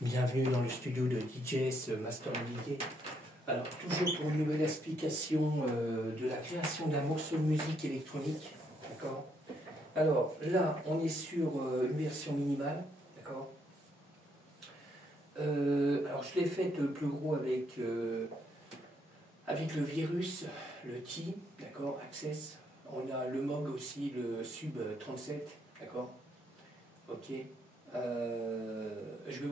Bienvenue dans le studio de DJs Master Olivier. Alors, toujours pour une nouvelle explication de la création d'un morceau de musique électronique. D'accord. Alors, là, on est sur une version minimale. D'accord. Alors, je l'ai faite plus gros avec le virus, le T, d'accord, Access. On a le MOG aussi, le Sub 37, d'accord. Ok. Je vais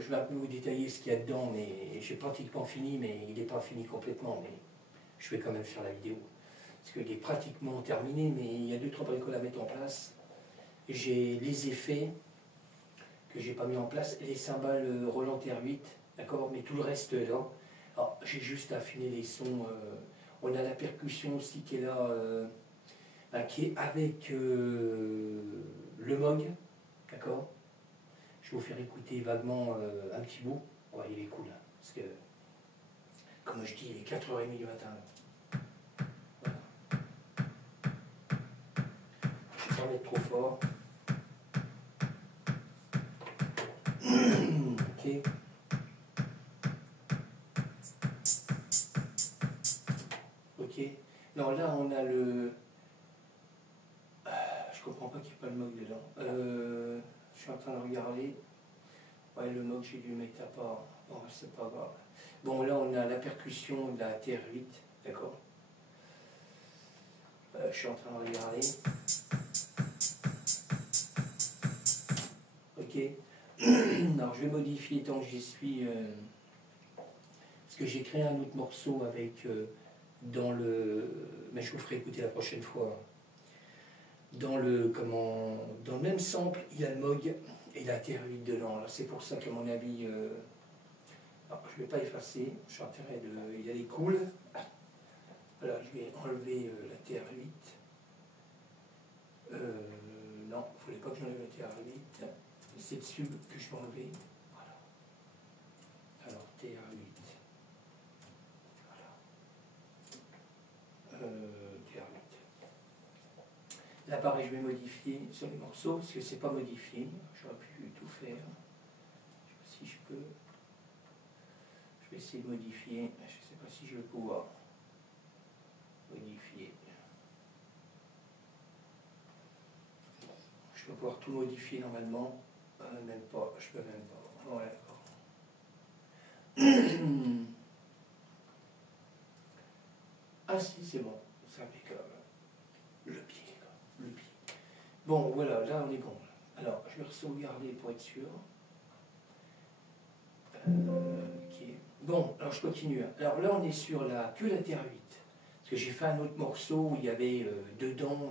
je vais un peu vous détailler ce qu'il y a dedans, mais j'ai pratiquement fini, mais il n'est pas fini complètement, mais je vais quand même faire la vidéo. Parce qu'il est pratiquement terminé, mais il y a 2-3 bricoles à mettre en place. J'ai les effets que j'ai pas mis en place, et les cymbales Roland R8, d'accord, mais tout le reste est là. Alors, j'ai juste affiné les sons. On a la percussion aussi qui est là, qui est avec le MOG. D'accord. Je vais vous faire écouter vaguement un petit bout. Ouais, il est cool, hein, parce que, comme je dis, il est 4h30 du matin. Voilà. Je ne vais pas mettre trop fort. Ok. Ok. Non, là, on a le... Je comprends pas qu'il n'y ait pas le MOG dedans. Je suis en train de regarder. Ouais, le MOG, j'ai dû le mettre à part. Bon, c'est pas grave. Bon, là, on a la percussion de la TR8, d'accord. Je suis en train de regarder. Ok. Alors, je vais modifier tant que j'y suis. Parce que j'ai créé un autre morceau avec dans le... Mais je vous ferai écouter la prochaine fois. Dans le même sample, il y a le MOG et la TR8 dedans. Alors c'est pour ça qu'à mon avis, alors, je ne vais pas effacer, je suis en train de y aller cool. Voilà, je vais enlever la TR8. Non, il ne fallait pas que j'enlève la TR8. C'est le sub que je vais enlever. Voilà. Alors TR8. Voilà. TR8. Là, pareil, je vais modifier sur les morceaux, parce que c'est pas modifié. J'aurais pu tout faire. Je sais pas si je peux. Je vais essayer de modifier. Je ne sais pas si je vais pouvoir modifier. Je vais pouvoir tout modifier normalement. Même pas. Je peux même pas. Ouais, d'accord. Ah si, c'est bon. C'est impeccable. Le pied, quoi. Le pied. Bon, voilà, là on est bon. Alors, je vais sauvegarder pour être sûr. Ok. Bon, alors je continue. Alors là, on est sur que la TR8. Parce que j'ai fait un autre morceau où il y avait dedans,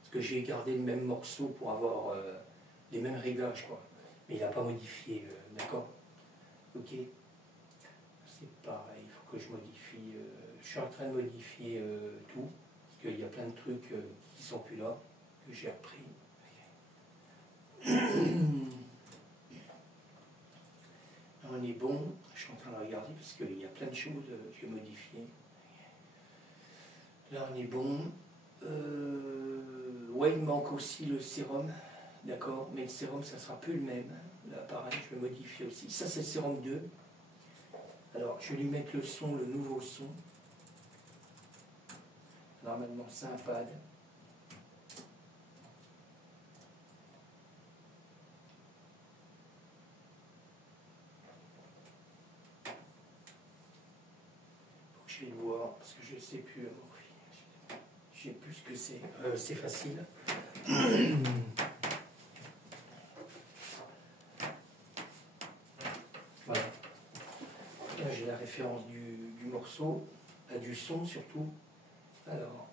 parce que j'ai gardé le même morceau pour avoir les mêmes réglages, quoi. Mais il n'a pas modifié, d'accord. Ok. C'est pareil, il faut que je modifie. Je suis en train de modifier tout, parce qu'il y a plein de trucs qui ne sont plus là, que j'ai appris. On est bon, je suis en train de regarder parce qu'il y a plein de choses que j'ai modifiées. Là on est bon. Ouais, il manque aussi le sérum, d'accord, mais le sérum ça sera plus le même. Là pareil, je vais modifier aussi. Ça c'est le sérum 2. Alors je vais lui mettre le son, le nouveau son. Normalement c'est un pad. Je vais le voir parce que je ne sais plus. Je ne sais plus ce que c'est. C'est facile. Voilà. Là j'ai la référence du morceau, du son surtout. Alors,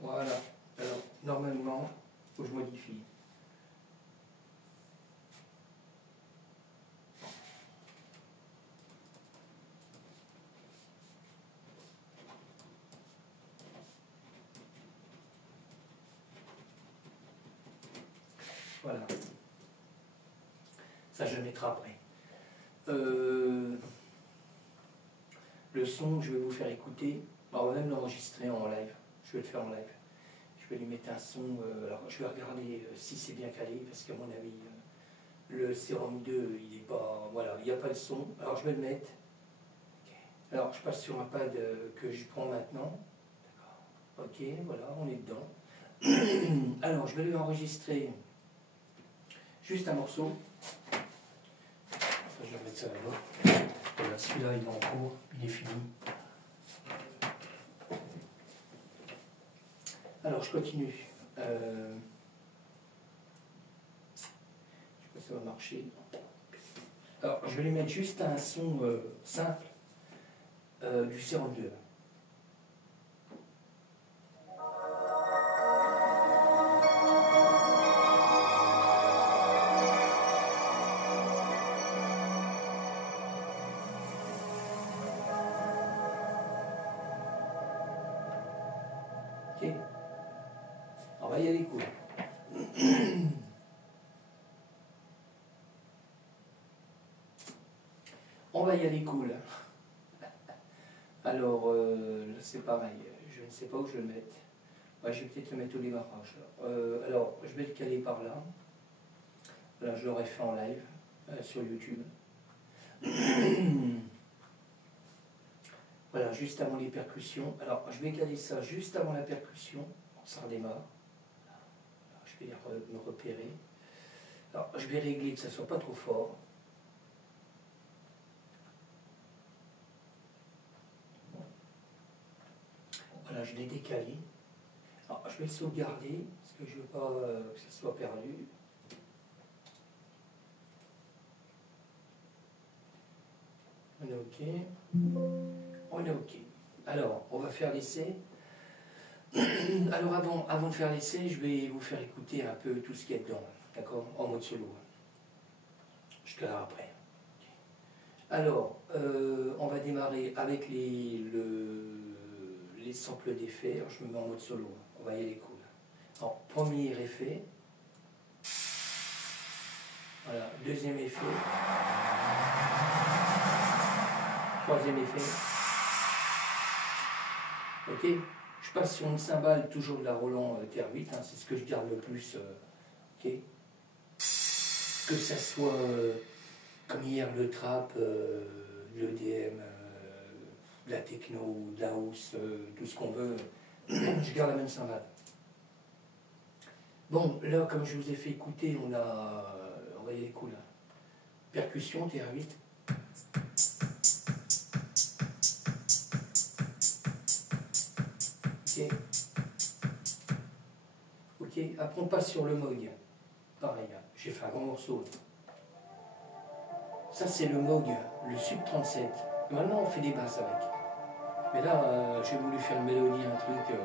voilà. Alors, normalement, il faut que je modifie. Voilà. Ça, je le mettrai après. Le son, je vais vous faire écouter. On va même l'enregistrer en live. Je vais le faire en live. Je vais lui mettre un son. Alors je vais regarder si c'est bien calé, parce qu'à mon avis, le sérum 2, il est pas. Voilà, il n'y a pas le son. Alors je vais le mettre. Alors je passe sur un pad que je prends maintenant. Ok, voilà, on est dedans. Alors je vais lui enregistrer juste un morceau. Je vais mettre ça là-bas. Voilà, celui-là il est en cours, il est fini. Alors je continue. Je sais pas si ça va marcher. Alors je vais lui mettre juste un son simple du sérum 2. Ok. On va y aller cool. On va y aller cool. Alors, c'est pareil, je ne sais pas où je vais le mettre. Ouais, je vais peut-être le mettre au démarrage. Alors, je vais le caler par là. Là, je l'aurais fait en live sur YouTube. Voilà, juste avant les percussions. Alors, je vais caler ça juste avant la percussion. Ça redémarre. Alors, je vais me repérer. Alors, je vais régler que ça ne soit pas trop fort. Voilà, je l'ai décalé. Alors, je vais le sauvegarder, parce que je ne veux pas que ça soit perdu. On est OK. On est OK. Alors, on va faire l'essai. Alors, avant de faire l'essai, je vais vous faire écouter un peu tout ce qu'il y a dedans, d'accord, en mode solo. Je te la après. Alors, on va démarrer avec les samples d'effets. Alors, je me mets en mode solo. On va y aller cool. Alors, premier effet. Voilà, deuxième effet. Troisième effet. Ok, je passe sur une cymbale, toujours de la Roland TR8, hein, c'est ce que je garde le plus. Ok, que ça soit comme hier le trap, l'EDM, de la techno, de la house, tout ce qu'on veut, je garde la même cymbale. Bon, là, comme je vous ai fait écouter, on va y aller cool. Hein. Percussion TR8. Ok. Ok, après on passe sur le Moog. Pareil, hein. J'ai fait un grand morceau. Ça c'est le Moog, le Sub 37. Maintenant on fait des basses avec. Mais là, j'ai voulu faire une mélodie, un truc.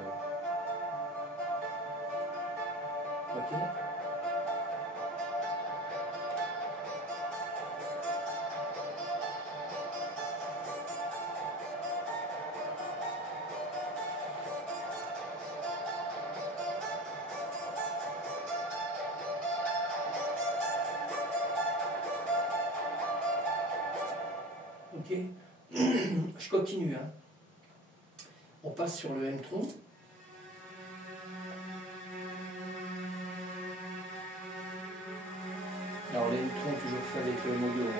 Ok. Ok. Je continue. Hein. On passe sur le M-tron. Alors le M-tron toujours fait avec le modo. Hein.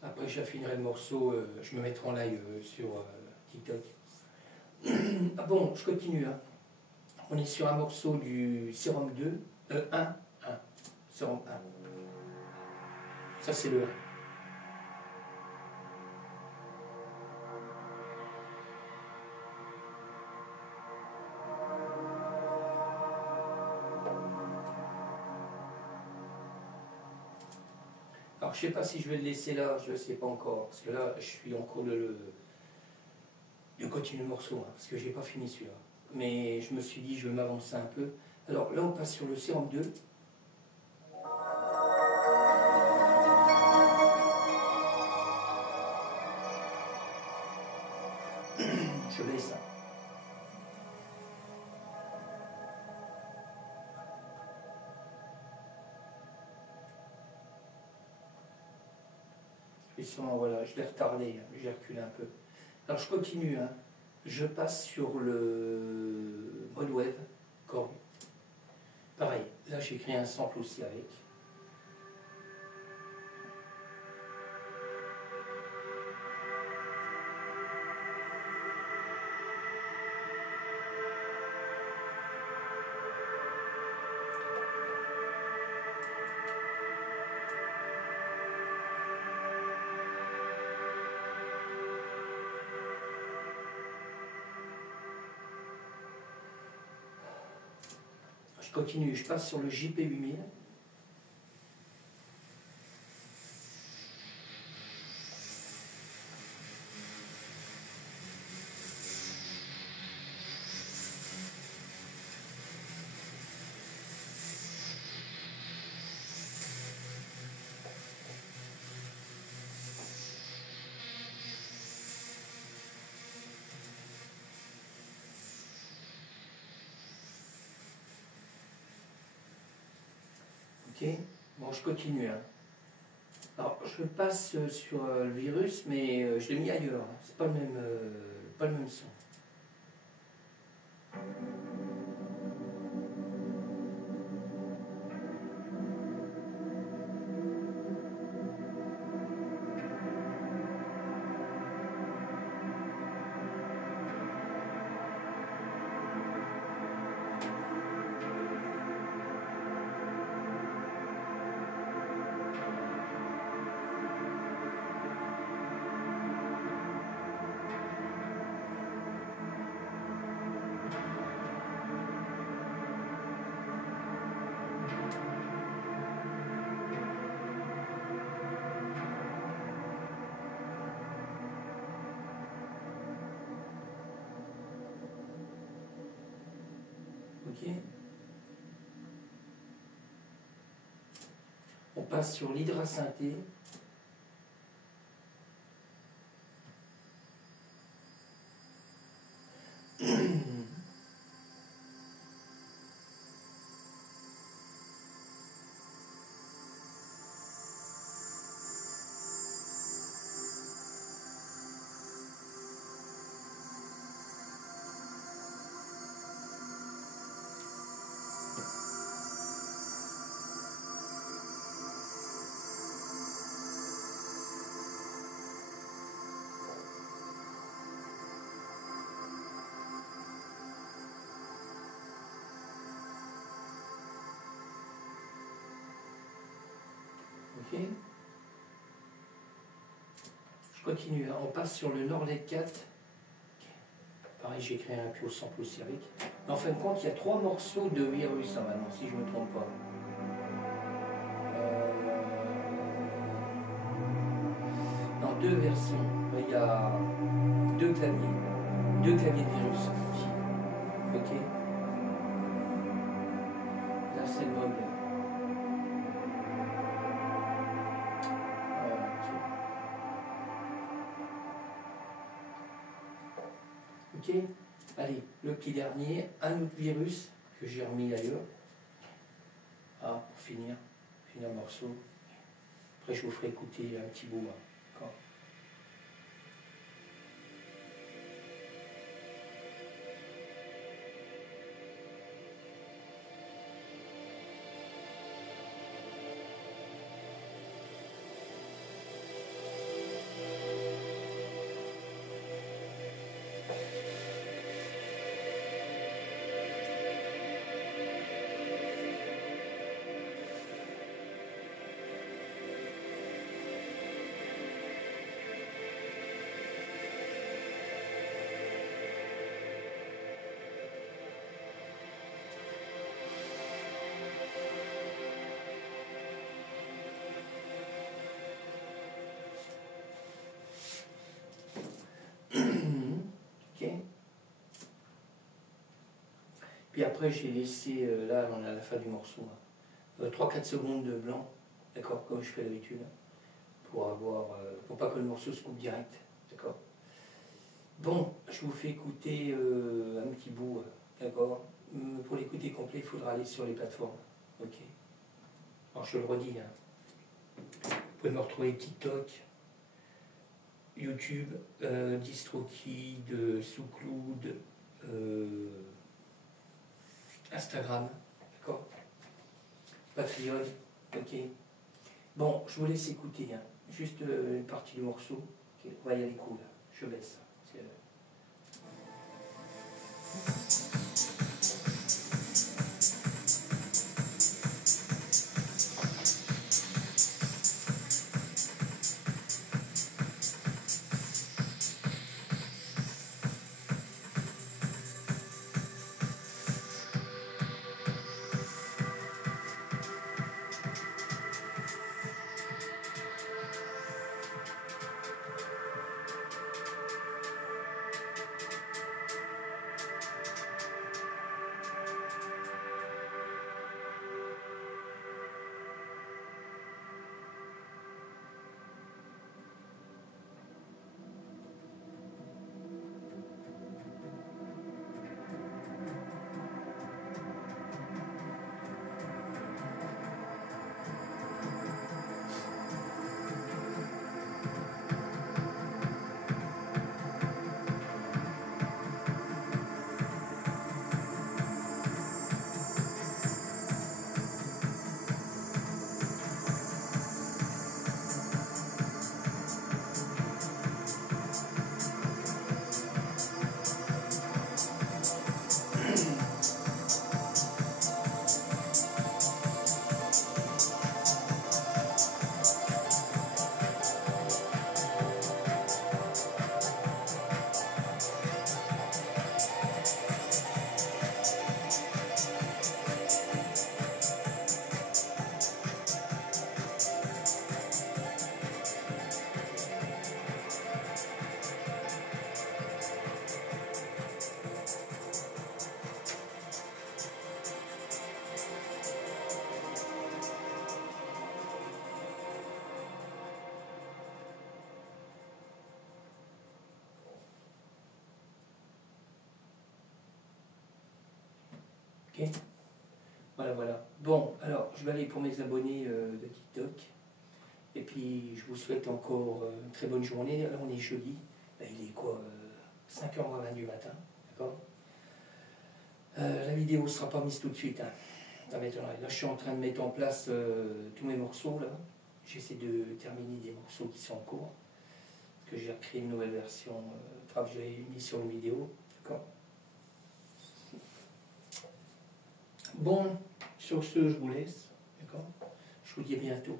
Après j'affinerai le morceau, je me mettrai en live sur TikTok. Ah bon, je continue. Hein. On est sur un morceau du Sérum 2, 1, Sérum 1. Ça c'est le 1. Alors je sais pas si je vais le laisser là, je ne sais pas encore, parce que là je suis en cours de continuer le morceau, hein, parce que j'ai pas fini celui-là. Mais je me suis dit je vais m'avancer un peu. Alors là on passe sur le sérum 2. Je laisse. Voilà, je l'ai retardé, j'ai reculé un peu. Alors je continue, hein. Je passe sur le mode web, Korg. Pareil, là j'ai créé un sample aussi avec. Je continue, je passe sur le JP8000. Ok, bon je continue, hein. Alors je passe sur le virus, mais je l'ai mis ailleurs, hein. C'est pas le même son. Ok. On passe sur l'hydrasynthé. Ok. Je continue, hein. On passe sur le Norlet 4. Pareil, j'ai créé un pio sample aussi avec. Mais en fin de compte, il y a 3 morceaux de virus, hein, maintenant, si je ne me trompe pas. Dans 2 versions, il y a 2 claviers. 2 claviers de virus. Ok. Là, c'est le mode. Ok. Allez, le petit dernier, un autre virus que j'ai remis ailleurs. Ah, pour finir le morceau. Après, je vous ferai écouter un petit bout. Hein. D'accord. Puis après, j'ai laissé, là, on est à la fin du morceau, 3-4 secondes de blanc, d'accord, comme je fais d'habitude, pour pas que le morceau se coupe direct, d'accord. Bon, je vous fais écouter un petit bout, d'accord. Pour l'écouter complet, il faudra aller sur les plateformes, ok. Alors je le redis, hein. Vous pouvez me retrouver TikTok, YouTube, DistroKid, SoundCloud, Instagram, d'accord, Patreon, ok. Bon, je vous laisse écouter, hein. Juste une partie du morceau. Okay. On va y aller cool, je baisse. Ok. Voilà, voilà. Bon, alors, je vais aller pour mes abonnés de TikTok. Et puis, je vous souhaite encore une très bonne journée. Là, on est jeudi. Là, il est quoi 5h20 du matin. D'accord. La vidéo ne sera pas mise tout de suite. Hein. Ça m'étonnerait. Là, je suis en train de mettre en place tous mes morceaux. Là. J'essaie de terminer des morceaux qui sont en cours. Parce que j'ai recréé une nouvelle version que j'ai mis sur une vidéo. D'accord. Bon, sur ce, je vous laisse. D'accord. Je vous dis à bientôt.